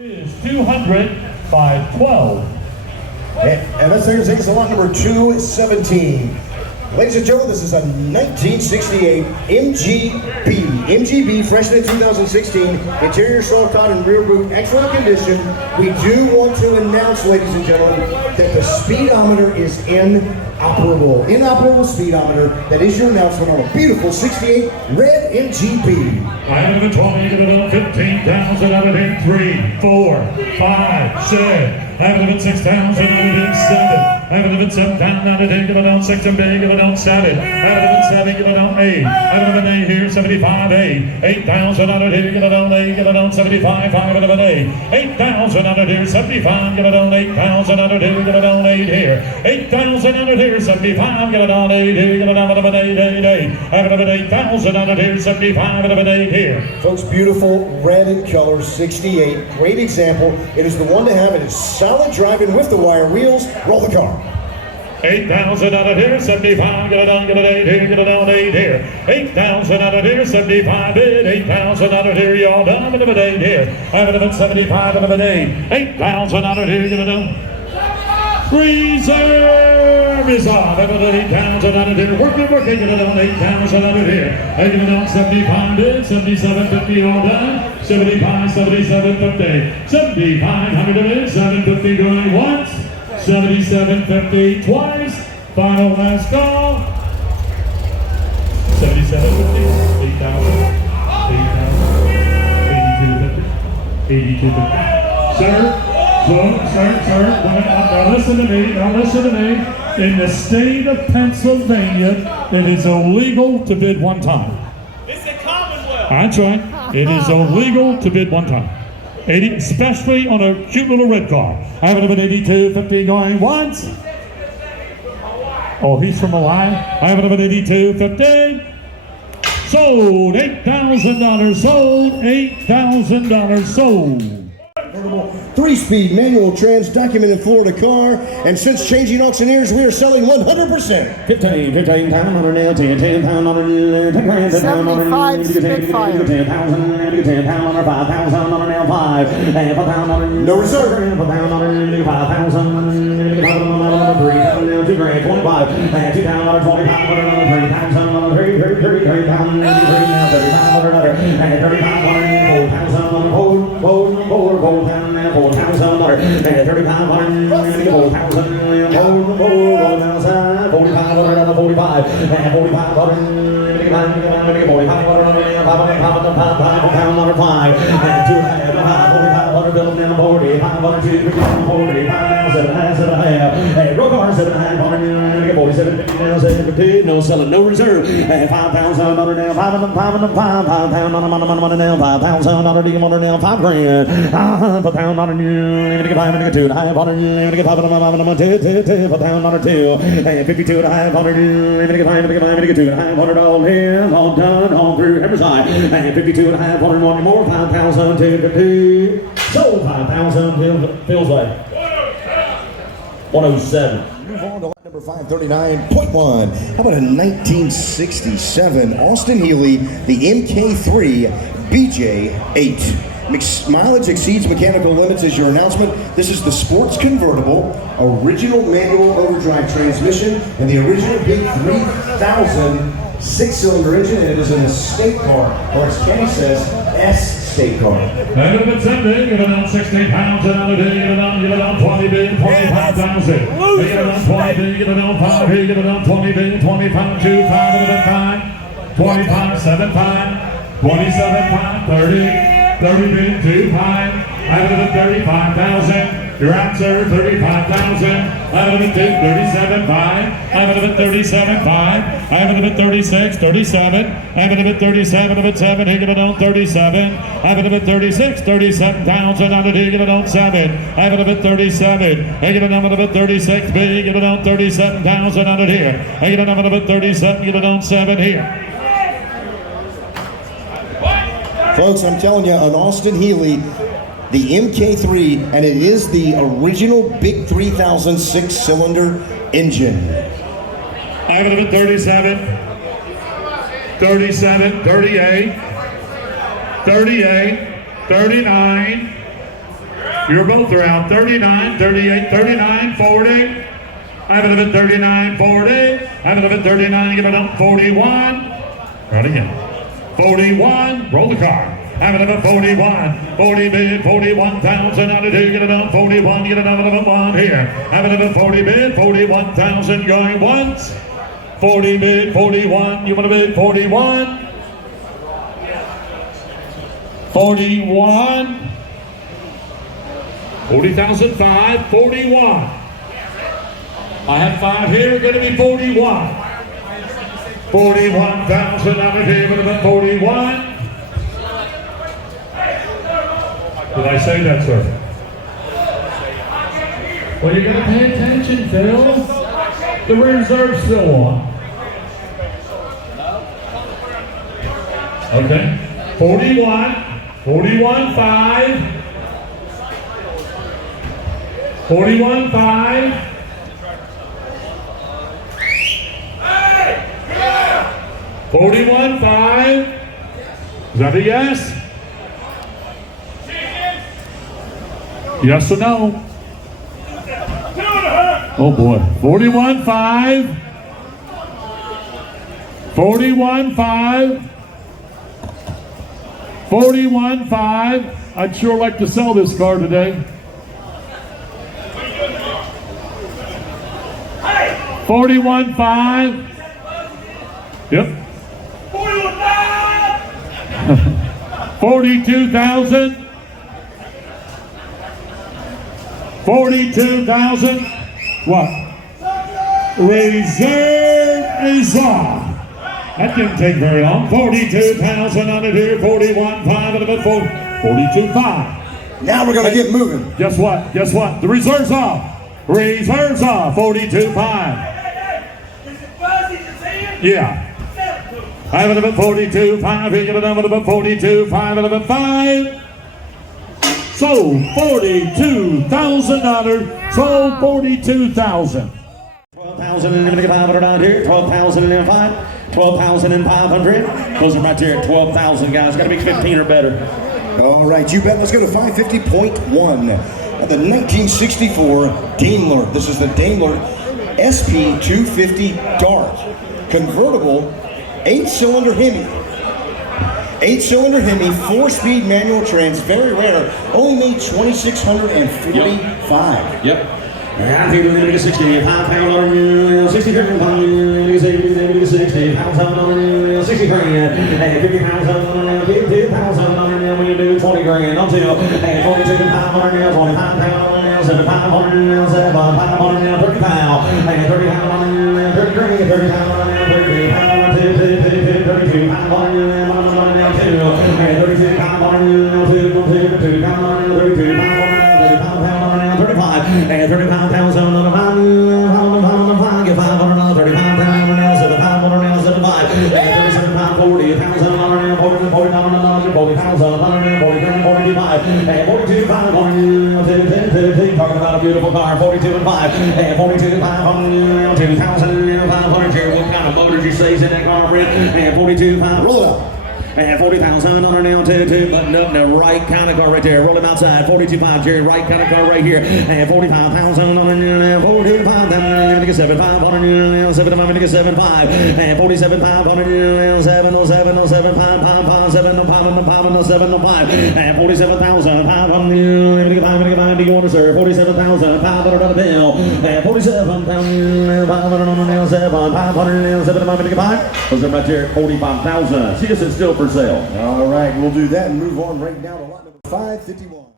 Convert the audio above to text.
Is 200 by 12. And that's there takes a lot number 217. Ladies and gentlemen, this is a 1968 MGB, fresh in 2016. Interior soft cotton, rear boot, excellent condition. We do want to announce, ladies and gentlemen, that the speedometer is inoperable. Inoperable speedometer. That is your announcement on a beautiful 68 red MGB. I have a 20, 15,000 out of it, 3, 4, 5, 6. I have it 6,000 out of it, 7. I have it 7,000 out of it, give it on 6 and big, give it on 7. I have it 7, give it on 8. I have it 8 here, 75, 8. 8,000 out of here, give it on 8, give it on 75, 5 out of it 8. 8,000 out of here, 75, give it on 8,000 out of here, give it on 8 here. 8,000 out of here, 75, give it on 8 here, give it on 8, 8, 8. I have it 8,000 out of here, 75 out of it 8 here. Folks, beautiful red in color, 68. Great example. It is the one to have. It is solid driving with the wire wheels. Roll the car. 8,000 out of here, 75, get it on, get it 8 here, get it on 8 here. 8,000 out of here, 75 bid, 8,000 out of here, y'all done, get it 8 here. I have it 75 out of it 8. 8,000 out of here, get it on. Reserve is off, have it 8,000 out of here, working, get it on 8,000 out of here. I get it on 75 bid, 77.50 all done, 75, 77.50, 7,500 of it, 750 going once. 77.50 twice. Final last call. 77.50. 8,000. 8,000. 82.50. 82.50. Sir. Now listen to me. In the state of Pennsylvania, it is illegal to bid one time. It's a Commonwealth. That's right. It is illegal to bid one time. 80, especially on a cute little red car. I have it at 82.50 going once. Oh, he's from Hawaii. I have it at 82.50. Sold. $8,000 sold. $8,000 sold. 3-speed manual trans, documented Florida car, and since changing auctioneers, we are selling 100%. 15 pound on a nail, 10 pound on a nail, 10 pound on a nail, 10 pound on a 5,000 on a nail, 5 pound on a nail, no reserve, 5 pound on a nail, 5,000 on a nail, 3 pound nail, 2 grand, 25, 2 pound on a 25 on a 3,000 on a 30 pound, 30 pound on another, 30 pound on a nail, 4,000 on a 4 pound nail, 4,000 on a 35 on a 4,000 4 outside, 45 on another 45, 45 on a 45 pound on a 5, 45 on a bill down 45 on a 2, 45 now, 7.5, roll car 7.5 on a 47, 50 now, 7.50, no selling, no reserve, 5,000 on a nail, 5 pound on a nail, 5,000 on a deal on a nail, 5 grand, a pound on a new, 2.5 on a 2 pound on a 2, 52 and a half on a new, 2.5 on all here, all done, all through every side, 52 and a half on one more, 5,000, 250, sold 5,000, feels like 107. Move on to lot number 539.1. How about a 1967 Austin-Healey, the MK3 BJ8. Mileage exceeds mechanical limits is your announcement. This is the sports convertible, original manual overdrive transmission, and the original big 3,000 6-cylinder engine, and it is an estate car, or as Kenny says, S-state car. And if it's Sunday, get it on 16 pounds another day, get it on 20 bid, 25,000. Get it on 20 bid, get it on 5 here, get it on 20 bid, 25, 2, 5, a little bit 5, 25, 7, 5, 27, 5, 30 bid, 2, 5, out of the 35,000. Your answer, 35,000. Out of it, 37, 5. Out of it, 37, 5. Out of it, 36, 37. Out of it, 37, of it, 7. He get it on 37. Out of it, 36, 37,000. Out of it, get it on 7. Out of it, 37. He get it on out of it, 36. B, get it on 37,000. Out of here. He get it on out of it, 37. Get it on 7 here. Folks, I'm telling you, an Austin-Healey, the MK3, and it is the original big 3,000 6-cylinder engine. I have it at 37, 37, 38, 38, 39, You're both around 39, 38, 39, 40. I have it at 39, 40. I have it at 39, give it up, 41. Right again. 41, roll the car. Have it at 41, 40 bid, 41,000 out of 2, get it up, 41, get it up, 1 here. Have it at 40 bid, 41,000 going once. 40 bid, 41, you want to bid 41? 41. 40,005, 41. I have 5 here, going to be 41. 41,000 out of here, would have been 41. Did I say that, sir? Well, you gotta pay attention, Phil. The reserve's still on. Okay. 41, 41.5. 41.5. 41.5. Is that a yes? Yes or no? Oh boy. 41.5. 41.5. 41.5. I'd sure like to sell this car today. 41.5. Yep. 42,000. 42,000. What? Reserve is on. That didn't take very long. 42,000 on it here. 41.5 and a bit. 42.5. Now we're going to get moving. Guess what? Guess what? The reserve's off. Reserve's off. 42.5. Yeah. I have it about 42.5. Here, get it down about 42.5 and about 5. Sold $42,000. Sold 42,000. 12,500 out here. 12,005. 12,500. Those are right there at 12,000, guys. Got to be 15 or better. All right, you bet. Let's go to 550.1. The 1964 Daimler. This is the Daimler SP250 Dart. Convertible, 8-cylinder Hemi. 8-cylinder Hemi, 4-speed manual trans, very rare. Only made 2,645. Yep. I think we're going to get 60, 5 pound on you, 60 grand, 60 pounds on you, 60 grand, and 50 pounds on you, 52,000 on you, when you do 20 grand, until, and 42,500 now, 25 pound on you, 7,500 now, 7,500 now, 30 pound, and 30 pound on you, 30 grand, 30 pound on you, 30 pound, 32 pound on you, and 32 pound on you, 2 pound on you, 32 pound on you, 35 and 35,000 on the 5, get 500 now, 35,000 now, 7,500 now, 75 and 37,000, 40,000 on now, 40,000 on now, 40,000 45 and 42,500, talking about a beautiful car, 42 and 5 and 42,500, 2,500. What kind of motors you say is in that car, friend? And 42,500. Roll it up. And 40,000 on her now, two, button up, the right kind of car right there. Roll him outside, 42.5, Jerry, right kind of car right here. And 45,000 on her now, 45,000, 7,500 on her now, 7,500, and 47,500 on her now, 7,075, 7,505, and 47,500, do you want to serve? 47,500 on the bill, and 47,500 on her now, 7,500, 7,500, was right there, 45,000. See us, it's still for sale. All right, we'll do that and move on right now to lot number 551.